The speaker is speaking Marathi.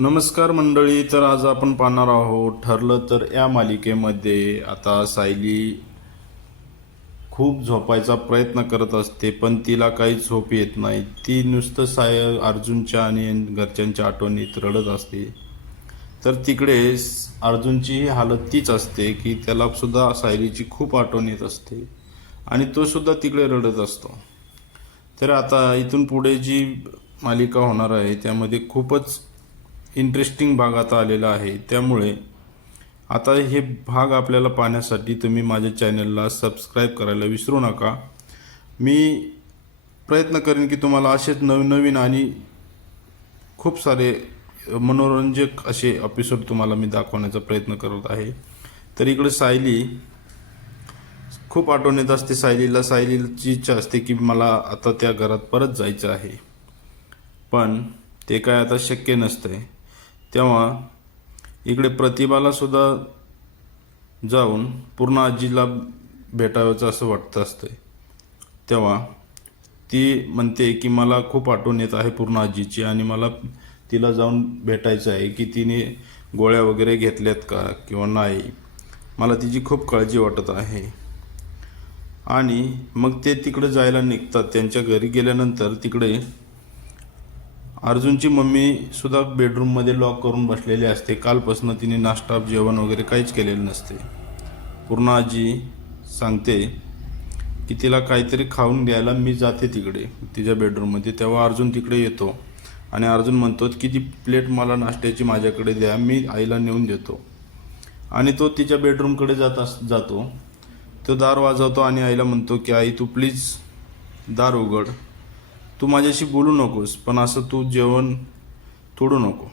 नमस्कार मंडळी तर आज आपण पाहणार आहोत ठरलं तर या मालिकेमध्ये आता सायली खूप झोपायचा प्रयत्न करत असते पण तिला काही झोप येत नाही. ती नुसतं साय अर्जुनच्या आणि घरच्यांच्या आठवणीत रडत असते. तर तिकडे अर्जुनची ही हालत तीच असते की त्यालासुद्धा सायलीची खूप आठवण येत असते आणि तो सुद्धा तिकडे रडत असतो. तर आता इथून पुढे जी मालिका होणार आहे त्यामध्ये खूपच इंटरेस्टिंग भाग आता आलेला आहे. त्यामुळे आता हे भाग आपल्याला पाहण्यासाठी तुम्ही माझ्या चॅनलला सबस्क्राईब करायला विसरू नका. मी प्रयत्न करेन की तुम्हाला असेच नवनवीन आणि खूप सारे मनोरंजक असे एपिसोड तुम्हाला मी दाखवण्याचा प्रयत्न करत आहे. तर इकडे सायली खूप आठवण येत असते सायलीला. सायलीची इच्छा असते की मला आता त्या घरात परत जायचं आहे. पण ते काय आता शक्य नसतंय. तेव्हा इकडे प्रतिभालासुद्धा जाऊन पूर्ण आजीला भेटावंचं असं वाटतं असतंय. तेव्हा ती म्हणते की मला खूप आठवण येत आहे पूर्ण आजीची आणि मला तिला जाऊन भेटायचं आहे की तिने गोळ्या वगैरे घेतल्यात का किंवा नाही. मला तिची खूप काळजी वाटत आहे. आणि मग ते तिकडे जायला निघतात. त्यांच्या घरी गेल्यानंतर तिकडे अर्जुनची मम्मी सुद्धा बेडरूममध्ये लॉक करून बसलेली असते. कालपासून तिने नाश्ता जेवण वगैरे काहीच केलेलं नसते. पूर्ण आजी सांगते की तिला काहीतरी खाऊन द्यायला मी जाते तिकडे तिच्या बेडरूममध्ये तेव्हा अर्जुन तिकडे येतो आणि अर्जुन म्हणतो की ती प्लेट मला नाश्त्याची माझ्याकडे द्या मी आईला नेऊन देतो. आणि तो तिच्या बेडरूमकडे जात अस जातो. तो दार वाजवतो आणि आईला म्हणतो की आई तू प्लीज दार उघड. तू माझ्याशी बोलू नकोस पण असं तू जेवण तोडू नको.